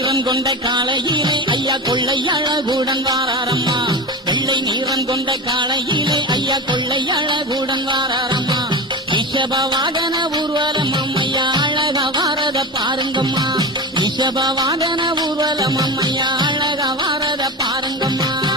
நீரம் கொண்ட காளையிலே ஐயா கொள்ளை அழகுடன் வாராரம்மா. வெள்ளை நீரம் கொண்ட காளையிலே ஐயா கொள்ளை அழகுடன் வாராரம்மா. ரிஷப வாகன ஊர்வலம் அம்மையா அழகா வாரத பாருங்கம்மா. ரிஷப வாகன ஊர்வலம் அம்மையா அழகா வாரத பாருங்கம்மா.